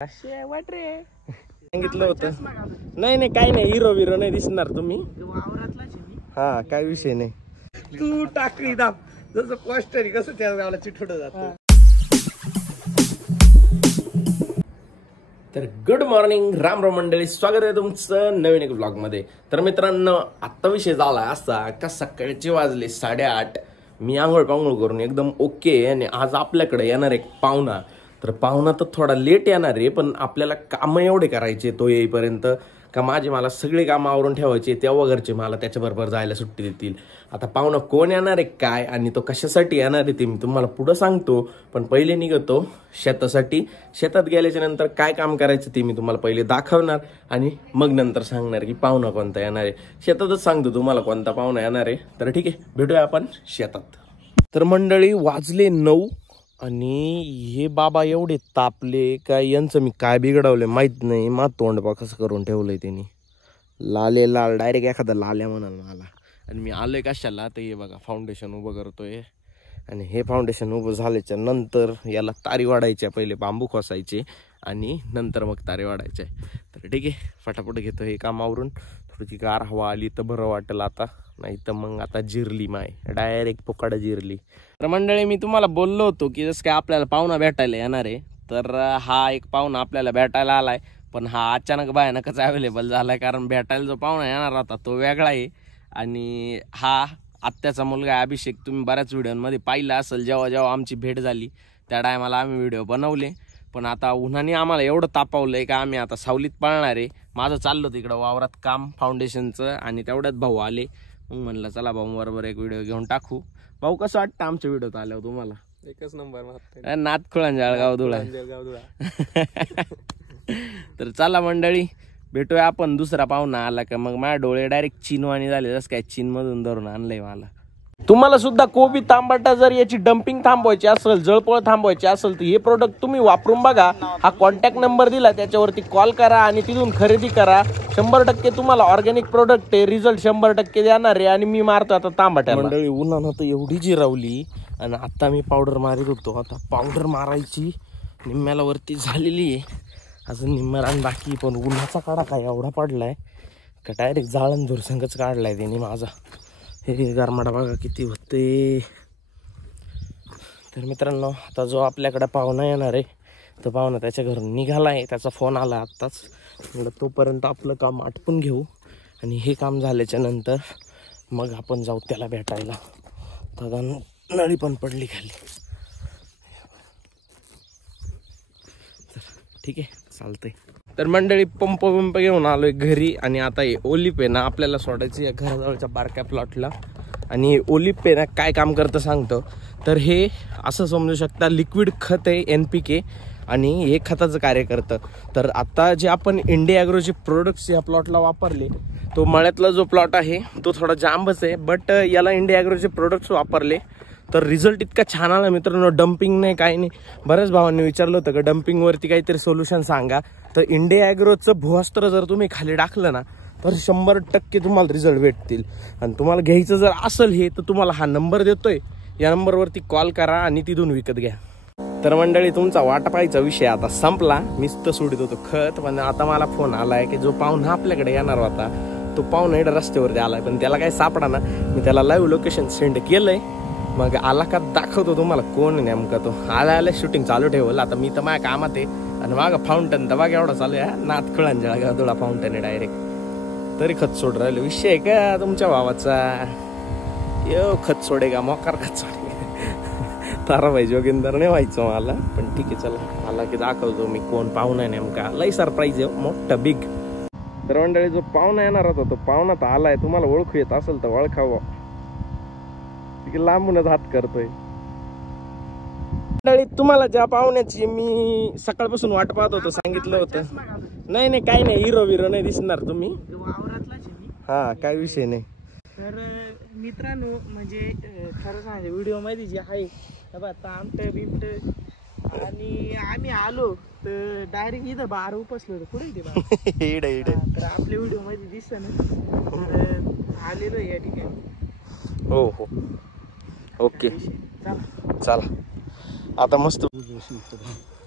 असे वाट रे सांगितलं होतं. नाही नाही काही नाही, हिरो विरो नाही दिसणार तुम्ही. हा काय विषय नाही. तू टाकली दाब जसं पोस्टर कसं त्या गावाला चिठवलं जातं. तर गुड मॉर्निंग, राम राम मंडळी, स्वागत आहे तुमचं नवीन एक ब्लॉग मध्ये. तर मित्रांनो, आत्ता विषय झाला असा का सकाळचे वाजले 8:30. मी आंघोळ करून एकदम ओके. आणि आज आपल्याकडे येणार एक पाहुणा. तर पाहुणा तर थोडा लेट येणार आहे, पण आपल्याला कामं एवढे करायचे तो येईपर्यंत का मला सगळे कामं आवरून ठेवायचे, तेव्हा घरचे मला त्याच्याबरोबर जायला सुट्टी देतील. आता पाहुणा कोण येणार आहे काय आणि तो कशासाठी येणार आहे ते मी तुम्हाला पुढं सांगतो. पण पहिले निघतो शेतासाठी. शेतात गेल्याच्या नंतर काय काम करायचं ते मी तुम्हाला पहिले दाखवणार आणि मग नंतर सांगणार की पाहुणा कोणता येणार आहे. शेतातच सांगतो तुम्हाला कोणता पाहुणा येणार आहे. तर ठीक आहे, भेटूया आपण शेतात. तर मंडळी वाजले 9 आणि हे बाबा एवढे तापले काय, यांचं मी काय बिघडवले माहित नाही. मा तोंड बा कसं करून ठेवलंय त्यांनी, लाले लाल डायरेक्ट एखादा लाल्या म्हणाल मला. आणि मी आलोय कशाला तर हे बघा फाउंडेशन उभं करतोय. आणि हे फाउंडेशन उभं झाल्याच्या नंतर याला तारी वाढायच्या, पहिले बांबू खोसायचे आणि नंतर मग तारे वाढायचे. तर ठीक आहे, फटाफट घेतो हे कामावरून. थोडीशी गार हवा आली तर बरं वाटेल आता, नाही तर मग आता जिरली माय डायरेक्ट पोकाड जिरली. तर मंडळी मी तुम्हाला बोललो होतो की जसं काय आपल्याला पाहुणा भेटायला येणार आहे. तर हा एक पाहुणा आपल्याला भेटायला आलाय, पण हा अचानक भयानकच अवेलेबल झालाय. कारण भेटायला जो पाहुणा येणार होता तो वेगळा आहे. आणि हा आत्याचा मुलगा अभिषेक. तुम्ही बऱ्याच व्हिडिओमध्ये पाहिला असेल, जेव्हा जेव्हा आमची भेट झाली त्या टायमाला आम्ही व्हिडिओ बनवले. पण आता उन्हाने आम्हाला एवढं तापवलंय का आम्ही आता सावलीत पळणार आहे. माझं चाललं तिकडं वावरात काम फाउंडेशनचं, आणि तेवढ्यात भाऊ आले. मग म्हणलं चला भाऊ बरोबर एक व्हिडिओ घेऊन टाकू. भाऊ कसं वाटतं आमच्या व्हिडिओत आल्यावर तुम्हाला? एकच नंबर नातखुळा जळगाव धुळा. तर चला मंडळी, भेटूया आपण. दुसरा पाहुणा आला का मग माझ्या डोळे डायरेक्ट चीनवाणी झाले, जसं काय चीन मधून धरून आणलंय मला. तुम्हाला सुद्धा कोबी तांबटा जर याची डम्पिंग थांबवायची असेल, जळपोळ थांबवायची असेल, तर हे प्रोडक्ट तुम्ही वापरून बघा. हा कॉन्टॅक्ट नंबर दिला, त्याच्यावरती कॉल करा आणि तिथून खरेदी करा. 100% तुम्हाला ऑर्गॅनिक प्रोडक्ट आहे, रिझल्ट 100% देणार आहे. आणि मी मारतो आता तांबट्या. मंडळी उन्हानं तर एवढी जिरावली. आणि आता मी पावडर मारित होतो. आता पावडर मारायची निम्म्याला वरती झालेली आहे, अजून निम्म्या रान बाकी. पण उन्हाचा काढा काय एवढा पडलाय का डायरेक्ट जाळण धुरसंगच काढलाय त्याने माझा. हे गरमाडा बघा किती होते. तर मित्रांनो, आता जो आपल्याकडे पाहुणा येणार आहे तो पाहुणा त्याच्या घरून निघाला आहे. त्याचा फोन आला आत्ताच. तोपर्यंत आपलं काम आटपून घेऊ आणि हे काम झाल्याच्या नंतर मग आपण जाऊ त्याला भेटायला. तर नळी पण पडली खाली. ठीक आहे, चालतंय. तर मंडळी पंप घेऊन आलोय घरी. आणि आता हे ओलिप आहे ना आपल्याला सोडायचं या घराजवळच्या बारक्या प्लॉटला. आणि हे ओलिप आहे ना काय काम करतं सांगतो. तर हे असं समजू शकता लिक्विड खत आहे, NPK, आणि हे खताचं कार्य करतं. तर आता जे आपण इंडिया ॲग्रोचे प्रोडक्ट्स या प्लॉटला वापरले, तो मळ्यातला जो प्लॉट आहे तो थोडा जांबच आहे, बट याला इंडिया ॲग्रोचे प्रोडक्ट्स वापरले तर रिझल्ट इतका छान आला मित्रांनो. डम्पिंग नाही काही नाही. बऱ्याच भावांनी विचारलं होतं का डम्पिंगवरती काहीतरी सोल्युशन सांगा. तर इंडिया ॲग्रोचं भूअस्त्र जर तुम्ही खाली टाकलं ना तर 100% तुम्हाला रिझल्ट भेटतील. आणि तुम्हाला घ्यायचं जर असेल हे, तर तुम्हाला हा नंबर देतोय, या नंबरवरती कॉल करा आणि तिथून विकत घ्या. तर मंडळी तुमचा वाटपायचा विषय आता संपला. मीच तर सोडित होतो खत, पण आता मला फोन आलाय की जो पाहुणा आपल्याकडे येणार होता तो पाहुणा इकडे रस्त्यावरती आलाय, पण त्याला काही सापडा ना. मी त्याला लाईव्ह लोकेशन सेंड केलंय. मग आला का दाखवतो तुम्हाला कोण नेमका तो. आला शूटिंग चालू ठेवलं. आता मी तर माझ्या कामात आहे आणि मागं फाउंटन तर बघा एवढा चालू आहे. नातखुळा जळगाव फाउंटन आहे डायरेक्ट. तरी खत सोड राहिलं. विषय आहे का तुमच्या भावाचा? यो खत सोडे का मोकार खत सोडे ताराबाई जोगिंदर नाही व्हायचं मला. पण ठीक आहे, चला आला की दाखवतो मी कोण पाहुणा आहे नेमका. लई सरप्राईज आहे मोठं बिग. तर मंडळी जो पाहुणा येणार होता तो पाहुणा तर आलाय. तुम्हाला ओळखू येत असेल तर ओळखावं. लांबूनच हात करतोय. तुम्हाला ज्या पाहुण्याची मी सकाळपासून वाट पाहत होतो सांगितलं होतं. नाही नाही काही नाही, हिरो विरो नाही दिसणार तुम्ही. हा काय विषय नाही. तर मित्रांनो, म्हणजे खरं सांगायचं व्हिडिओ मध्ये जे आहे तामट बिमट, आणि आम्ही आलो तर डायरेक्ट इथं बार उपसलो होतं. पुढे ते तर आपल्या व्हिडिओ मध्ये दिसत ना, तर आलेलो या ठिकाणी. हो हो, ओके चला. आता मस्त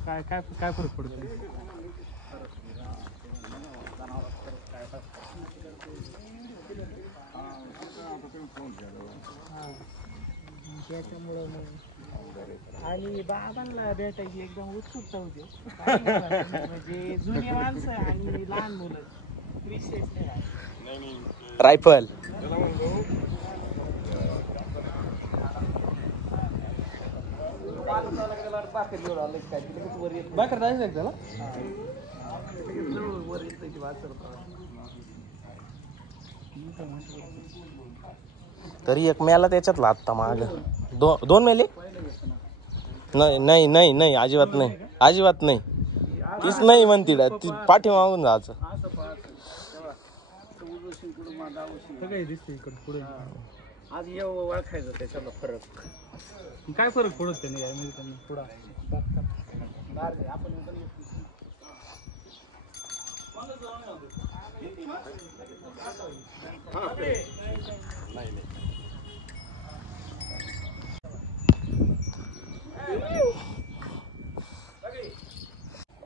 काय काय काय फरक पडतो? त्याच्यामुळं मग आणि बाबांना भेटायची एकदम उत्सुकता होती. काय नाही, म्हणजे जुनी माणसं आणि लहान मुलं विशेष नाही. रायफल तरी एक मेला त्याच्यातला आत्ता माग दोन मेले. नाही नाही नाही नाही अजिबात नाही, अजिबात नाही. तीच नाही म्हणती ती पाठीमागून जायचं. आज येऊ ओळखायचं त्याच्यातला फरक काय फरक पडत नाही अमेरिकन पुढं आपण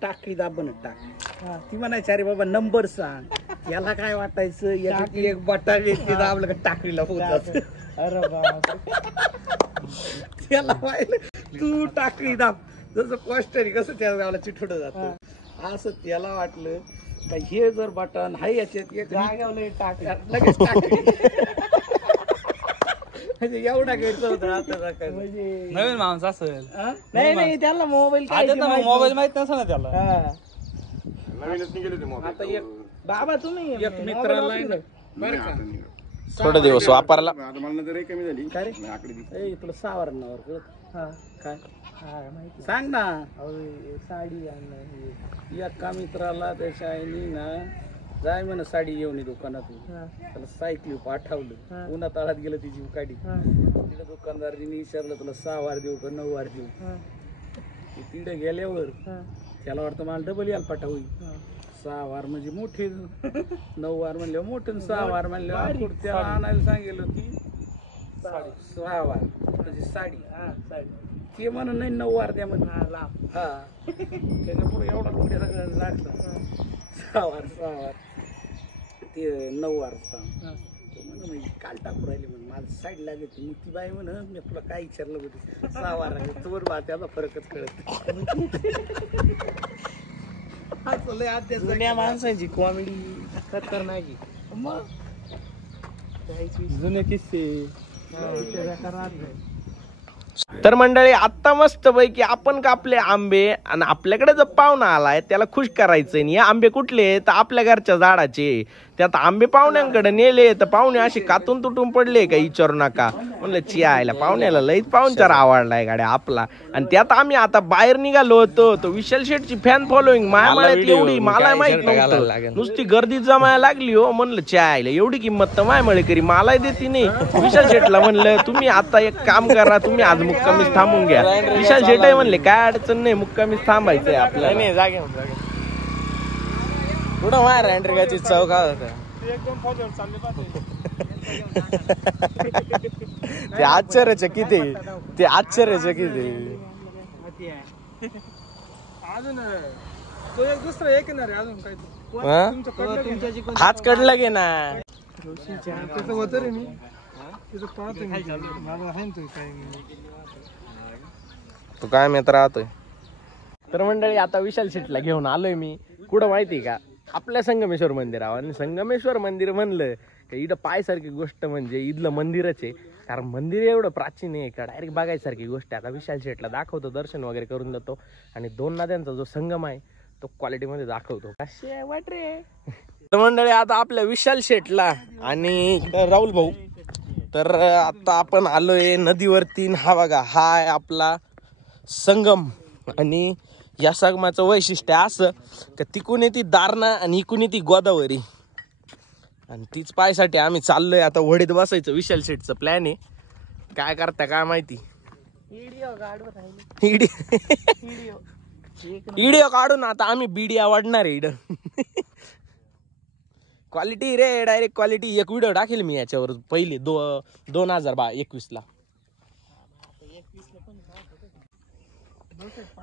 टाकळी दाबण टाक. ती म्हणायची अरे बाबा नंबर सांग. याला काय वाटायचं एक बटाटे ते दाबलं का टाकळीला पोहोचायचं. अरे बाबा त्याला पाहिलं तू टाकळी दाब जसं पोस्टरी कसं त्या गावाला चिठवलं जातं असं त्याला वाटलं का हे जर बटन हाय याच्यात एक गावलं टाक लगेच टाकळी. म्हणजे एवढा गैरसमज होता नवीन माणूस असेल. नाही नाही त्याला मोबाईल मोबाईल माहित नसेल ना त्याला. आता एक बाबा तुम्ही एक मित्राला बरं का थोडे दिवस वापरला कमी झाली काय रे तुला सावरणावर कळत काय सांग ना. साडी एका मित्राला त्याच्या आईनी ना जाय म्हण साडी येऊन दुकानातून त्याला सायकली पाठवलं. उन्हा ताळात गेलं ती जीव काढी. तिला दुकानदारांनी विचारलं तुला 6 वार देऊ का 9 वार देऊ. तिकडे गेल्यावर त्याला वाटतं मला डबल यायला पाठा होईल. 6 वार म्हणजे मोठे 9 वार म्हणल्यावर मोठे 6 वार म्हणल्यावर त्याला आणायला सांगितलं होती 6 वार म्हणजे साडी ते म्हणून नाही 9 वार द्या म्हणून हा त्याच्यापुढे एवढा पुढे सगळं लागलं 6 वार ते 9 वार सांग म्हण काल टाकू राहिले म्हणून मला साईड लागत. मग ती बाई म्हण मी तुला काय विचारलं होती 6 वार तोवर बा त्याचा फरकच कळत. जुन्या माणसाची कॉमेडी खतरनाक मग जुने किस्से तर मंडळी आत्ता मस्त पैकी आपण कापले आंबे आणि आपल्याकडे जर पाहुणा आलाय त्याला खुश करायचंय. आणि हे आंबे कुठले तर आपल्या घरच्या झाडाचे. त्यात आंबे पाहुण्यांकडे नेले तर पाहुणे असे कातून तुटून पडले का विचारू नका. म्हणलं चियायला पाहुण्याला लईच पाहुणचार आवडलाय गाड्या आपला. आणि त्यात आम्ही आता बाहेर निघालो होतो. तो विशाल शेठची फॅन फॉलोईंग मायामाळ्यात एवढी मला माहित नव्हतं. नुसती गर्दी जमायला लागली हो. म्हणलं चियायला एवढी किंमत तर मायमाळे करी मला देती नाही. विशाल शेठला म्हणलं तुम्ही आता एक काम करा तुम्ही आज मुक्कामीच थांबून घ्या. विशाल शेठ म्हणले काय अडचण नाही मुक्कामीच थांबायचंय आपल्याला. नाही जागे कुठं मार अँड्रिकाची चौक ते आश्चर्यचकित आहे. ते आश्चर्यचकित आहे. अजून तो एक दुसरा एक येणार आहे अजून काही हाच कडला गे ना त्याचं होतं रे मी तिथं पाहतो मला आहे तो काय तू काय मित्र राहतोय. तर मंडळी आता विशाल शेठला घेऊन आलोय मी. कुठं माहिती का आपल्या संगमेश्वर मंदिरावर. आणि संगमेश्वर मंदिर म्हणलं का इथं पायसारखी गोष्ट म्हणजे इथलं मंदिरच आहे. कारण मंदिर एवढं प्राचीन आहे का डायरेक्ट बघायसारखी गोष्ट आहे. आता विशाल शेठला दाखवतो दर्शन वगैरे करून देतो. आणि 2 नद्यांचा जो संगम आहे तो क्वालिटीमध्ये दाखवतो. कसे वाट रे. तर मंडळी आता आपल्या विशाल शेठला आणि राहुल भाऊ तर आता आपण आलोय नदीवरती. हा बघा हा आहे आपला संगम. आणि या संगमाचं वैशिष्ट्य असं का तिकून येते दारणा आणि इकून येते गोदावरी. आणि तीच पायसाठी आम्ही चाललोय आता. वडीत बसायचं विशाल शेठचं प्लॅन आहे. काय करता काय माहिती. व्हिडिओ काढून आता आम्ही बीडिया वाढणार आहे. क्वालिटी रे डायरेक्ट क्वालिटी. एक व्हिडिओ टाकेल मी याच्यावर पहिले 2021 ला.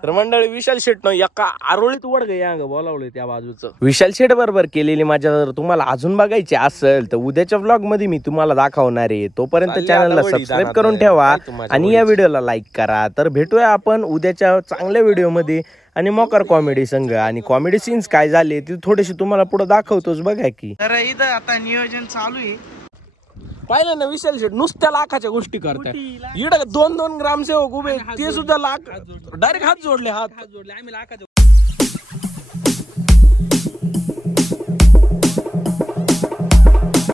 तर मंडळी विशाल शेट एका आरोळीत वड या बोलावलं त्या बाजूचं विशाल शेट बरोबर केलेली माझ्या जर तुम्हाला अजून बघायची असेल तर उद्याच्या व्लॉग मध्ये मी तुम्हाला दाखवणार आहे. तोपर्यंत चॅनलला सबस्क्राईब करून ठेवा आणि या व्हिडिओला लाईक करा. तर भेटूया आपण उद्याच्या चांगल्या व्हिडिओ मध्ये आणि मोकार कॉमेडी संघ आणि कॉमेडी सीन्स काय झाले ते थोडेसे तुम्हाला पुढे दाखवतोच बघा की. तर इथं आता नियोजन चालू आहे. पाहिलं ना विशाल शेट नुसत्या लाखाच्या गोष्टी करतात. इकडे 2-2 ग्रामसेवक उभे ते सुद्धा लाख डायरेक्ट हात जोडले जोडले आम्ही लाखाच्या